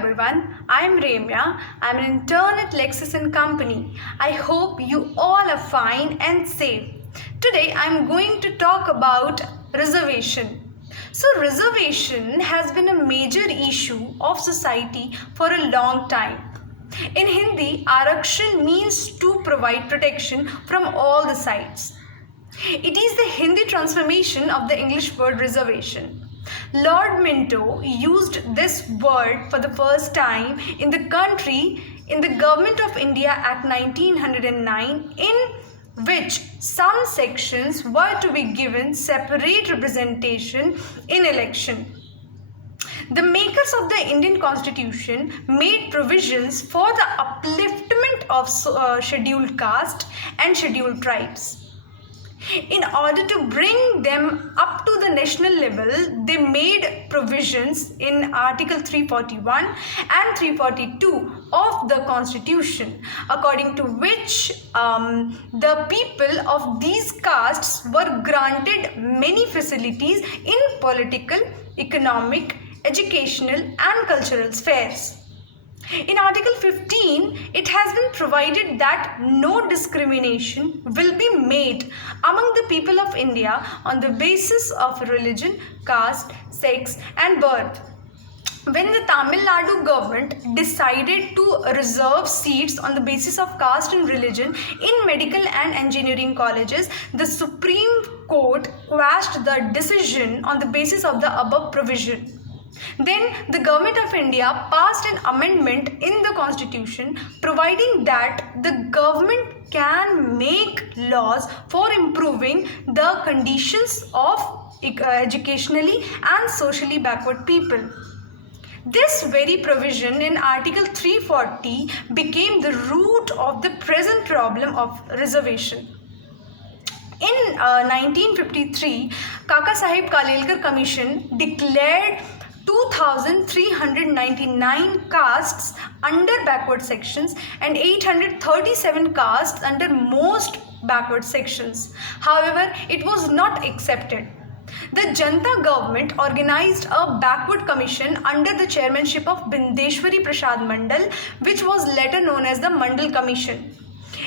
everyone, I am Remiya. I am an intern at LEXIS and Company. I hope you all are fine and safe. Today I am going to talk about reservation. So reservation has been a major issue of society for a long time. In Hindi, Arakshan means to provide protection from all the sides. It is the Hindi transformation of the English word reservation. Lord Minto used this word for the first time in the country in the Government of India Act 1909, in which some sections were to be given separate representation in election. The makers of the Indian Constitution made provisions for the upliftment of scheduled caste and scheduled tribes. In order to bring them up to the national level, they made provisions in Article 341 and 342 of the Constitution, according to which the people of these castes were granted many facilities in political, economic, educational and cultural spheres. In Article 15, it has been provided that no discrimination will be made among the people of India on the basis of religion, caste, sex and birth. When the Tamil Nadu government decided to reserve seats on the basis of caste and religion in medical and engineering colleges, the Supreme Court quashed the decision on the basis of the above provision. Then the Government of India passed an amendment in the Constitution providing that the government can make laws for improving the conditions of educationally and socially backward people. This very provision in Article 340 became the root of the present problem of reservation. In 1953, Kaka Saheb Kalelkar Commission declared 2,399 castes under backward sections and 837 castes under most backward sections. However, it was not accepted. The Janta government organized a backward commission under the chairmanship of Bindeshwari Prasad Mandal, which was later known as the Mandal Commission.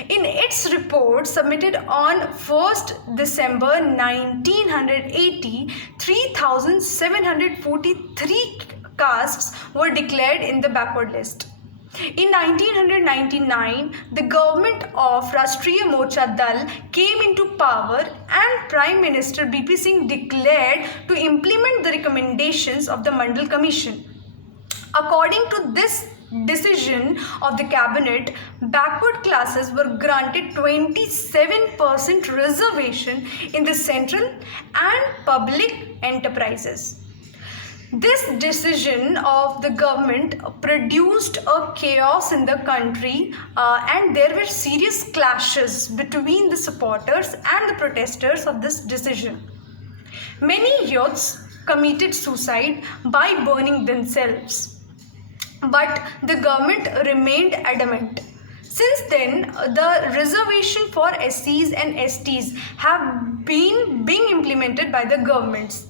In its report submitted on 1st December 1980, 3,743 castes were declared in the backward list. In 1999, the government of Rashtriya Morcha Dal came into power and Prime Minister BP Singh declared to implement the recommendations of the Mandal Commission. According to this decision of the cabinet, backward classes were granted 27% reservation in the central and public enterprises. This decision of the government produced a chaos in the country and there were serious clashes between the supporters and the protesters of this decision. Many youths committed suicide by burning themselves. But the government remained adamant. Since then, the reservation for SCs and STs have been being implemented by the governments.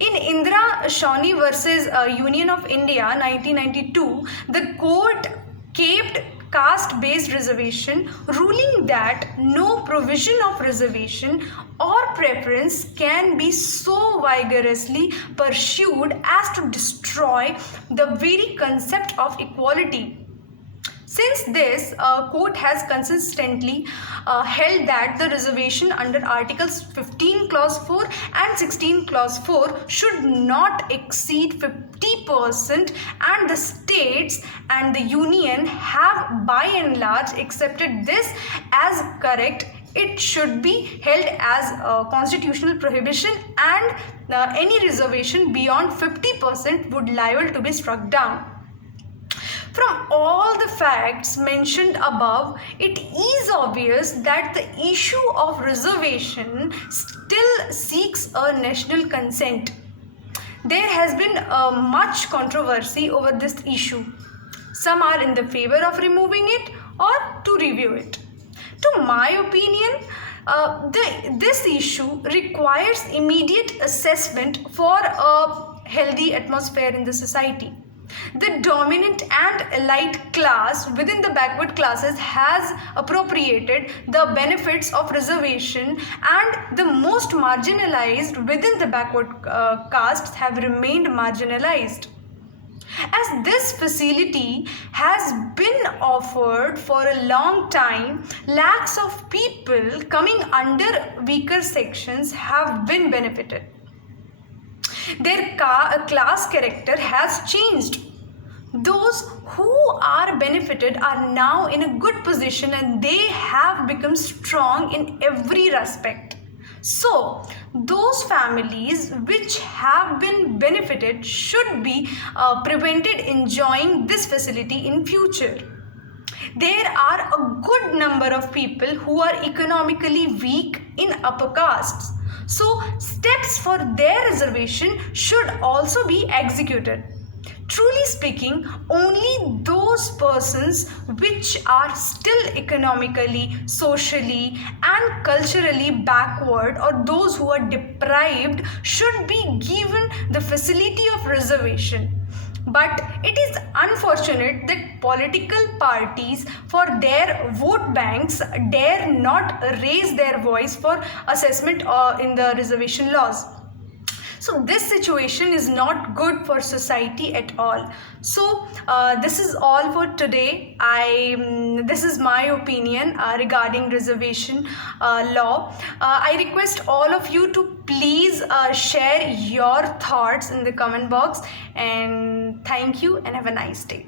In Indira Shawnee versus Union of India 1992, the court kept caste-based reservation, ruling that no provision of reservation or preference can be so vigorously pursued as to destroy the very concept of equality. Since this, court has consistently held that the reservation under Articles 15 Clause 4 and 16 Clause 4 should not exceed 50%, and the states and the union have by and large accepted this as correct. It should be held as a constitutional prohibition, and any reservation beyond 50% would liable to be struck down. From all the facts mentioned above, it is obvious that the issue of reservation still seeks a national consent. There has been much controversy over this issue. Some are in the favor of removing it or to review it. To my opinion, this issue requires immediate assessment for a healthy atmosphere in the society. The dominant and elite class within the backward classes has appropriated the benefits of reservation, and the most marginalized within the backward castes have remained marginalized. As this facility has been offered for a long time, lakhs of people coming under weaker sections have been benefited. Their class character has changed. Those who are benefited are now in a good position and they have become strong in every respect. So, those families which have been benefited should be prevented enjoying this facility in future. There are a good number of people who are economically weak in upper castes. So, steps for their reservation should also be executed. Truly speaking, only those persons which are still economically, socially, and culturally backward, or those who are deprived, should be given the facility of reservation. But it is unfortunate that political parties, for their vote banks, dare not raise their voice for assessment in the reservation laws. So this situation is not good for society at all. So this is all for today. This is my opinion regarding reservation law. I request all of you to please share your thoughts in the comment box, and thank you and have a nice day.